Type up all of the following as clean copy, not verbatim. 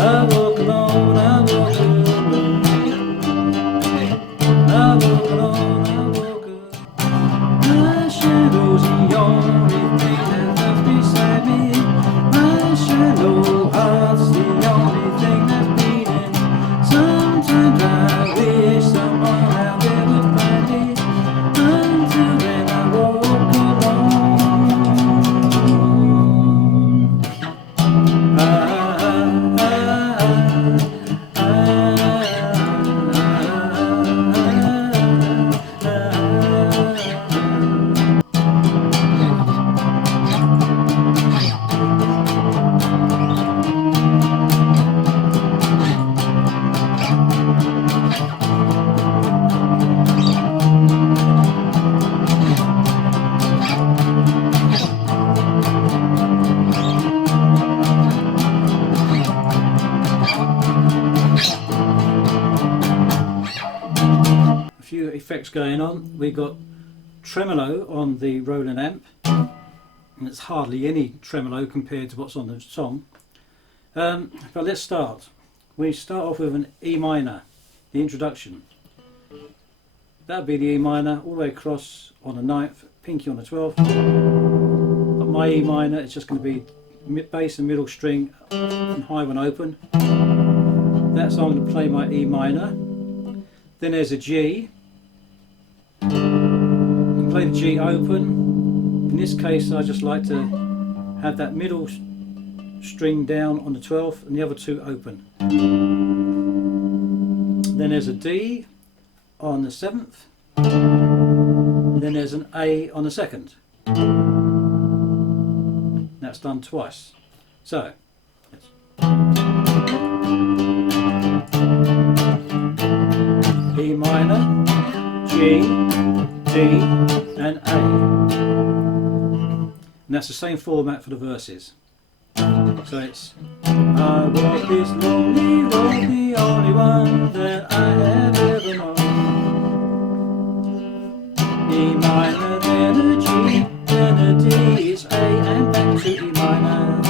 I walk alone, I walk alone. I walk alone, I walk alone. My shadow's the only thing that's left beside me. My shadow heart's the only thing that's beating. Sometimes I wish someone out there would find me. Until then I walk alone. Few effects going on. We got tremolo on the Roland amp, and it's hardly any tremolo compared to what's on the song. But let's start. We start off with an E minor, the introduction. That would be the E minor all the way across on the 9th, pinky on the 12th. But my E minor is just going to be bass and middle string and high when open. That's how I'm going to play my E minor. Then there's a G. You can play the G open. In this case I just like to have that middle string down on the 12th and the other two open. Then there's a D on the 7th. Then there's an A on the 2nd. That's done twice. So E minor, G, D and A. And that's the same format for the verses. So it's I walk this lonely road, the only one that I have ever known. E minor, then a G, then a D, it's A and back to E minor.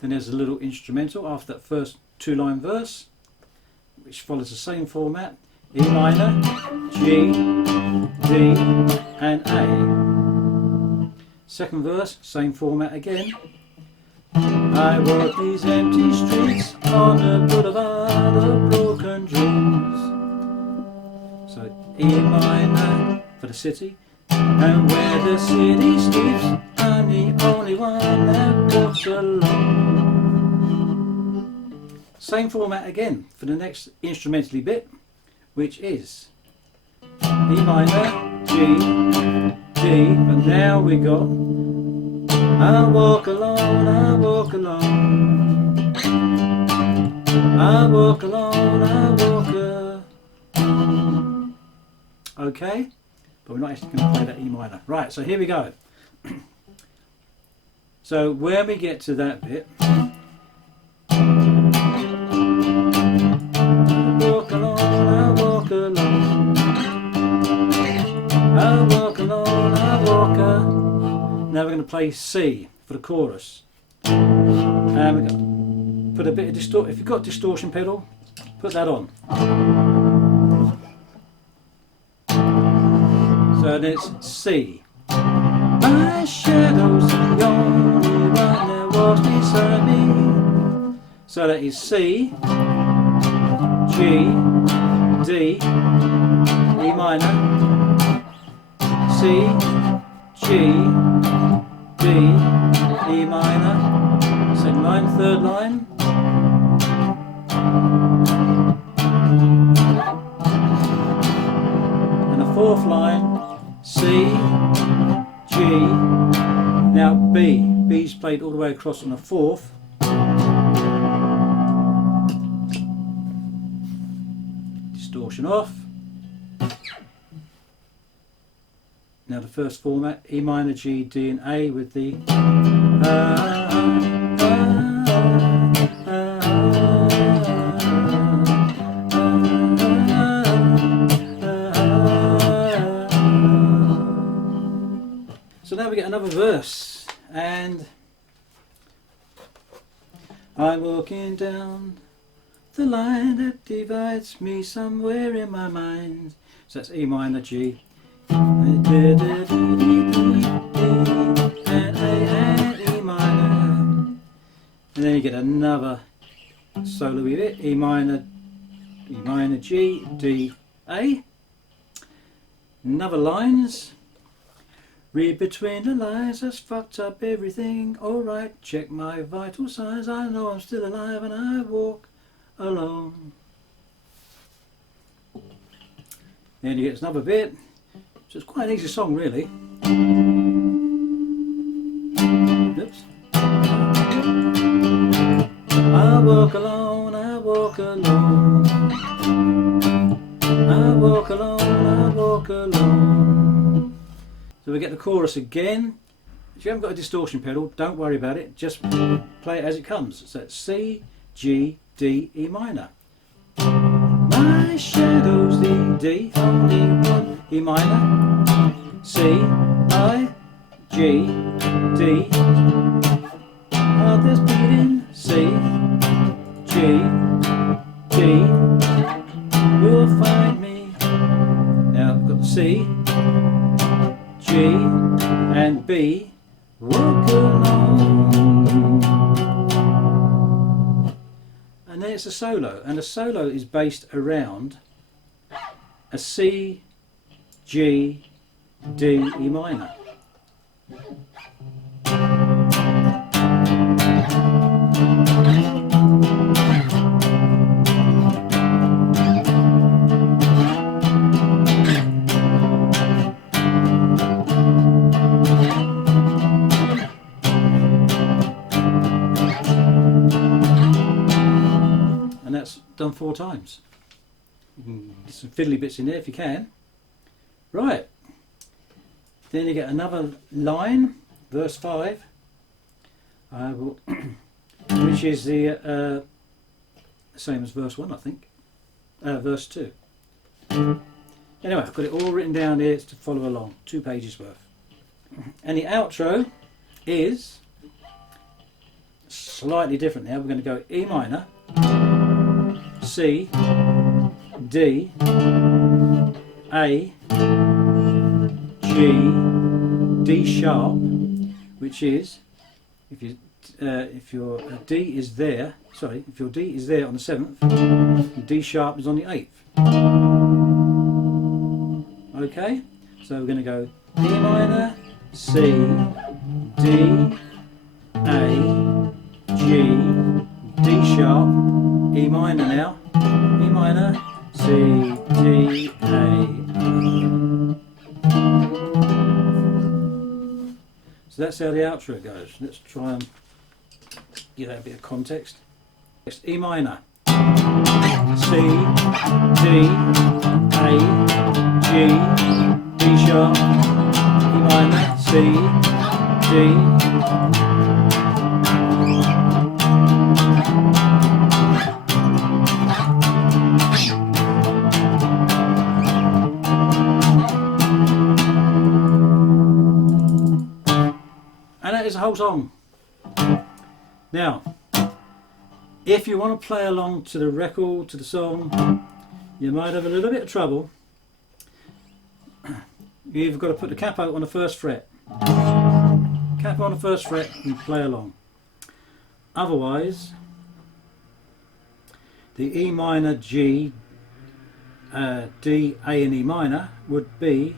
Then there's a little instrumental after that first two-line verse, which follows the same format. E minor, G, D and A. Second verse, same format again. I walk these empty streets on the Boulevard of Broken Dreams. So E minor for the city, and where the city sleeps, I'm the only one that walks alone. Same format again for the next instrumentally bit, which is E minor, G, D, but now we got I walk alone, I walk alone. I walk alone, I walk alone. Okay, but we're not actually going to play that E minor. Right, so here we go. So when we get to that bit, walk alone, I walk alone. I walk alone, I walk alone. Now we're going to play C for the chorus. And we're going to put a bit of distortion. If you've got a distortion pedal, put that on. So then it's C. My shadow's the only one that walks beside me. So that is C, G, D, E minor, C, G, D, E minor, second line, third line, and the fourth line, C, G, now B. B's played all the way across on the fourth. Distortion off. Now the first format, E minor, G, D and A with the So now we get another verse, and I'm walking down the line that divides me somewhere in my mind. So that's E minor, G, and E minor. And then you get another solo with it, E minor, G, D, A. Another lines. Read between the lines, that's fucked up everything. Alright, check my vital signs. I know I'm still alive and I walk alone. Then you get another bit. So it's quite an easy song, really. Oops. I walk alone, I walk alone. I walk alone, I walk alone. So we get the chorus again. If you haven't got a distortion pedal, don't worry about it. Just play it as it comes. So it's C, G, D, E minor. My shadow's the D, only one E minor. C, I, G, D. Heart is beating. C, G, D. You'll find me. Now I've got the C, G, and B. Walk alone. And then it's a solo, and a solo is based around a C, G, D, E minor. And that's done 4 times. You can get some fiddly bits in there if you can. Right. Then you get another line, verse 5, which is the same as verse 1, I think. Verse 2. Anyway, I've got it all written down here to follow along, 2 pages worth. And the outro is slightly different now. We're going to go E minor, C, D, A, G, D sharp, which is if your D is there. Sorry, if your D is there on the 7th, D sharp is on the 8th. Okay, so we're going to go E minor, C, D, A, G, D sharp, E minor now, E minor, C, D, A. So that's how the outro goes. Let's try and give that a bit of context. It's E minor, C, D, A, G, D sharp, E minor, C, D. And that is the whole song. Now, if you want to play along to the record, to the song, you might have a little bit of trouble. You've got to put the capo on the 1st fret. Capo on the 1st fret and play along. Otherwise, the E minor, G, D, A and E minor would be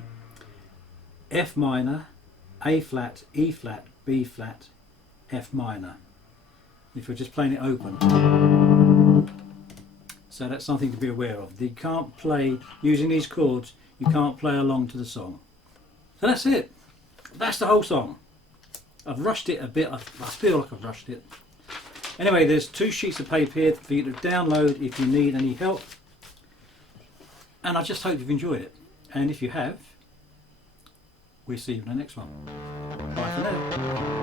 F minor, A flat, E flat, B flat, F minor, if you're just playing it open. So that's something to be aware of. You can't play, using these chords, you can't play along to the song. So that's it. That's the whole song. I've rushed it a bit. I feel like I've rushed it. Anyway, there's 2 sheets of paper here for you to download if you need any help. And I just hope you've enjoyed it. And if you have, we'll see you in the next one. Bye for now.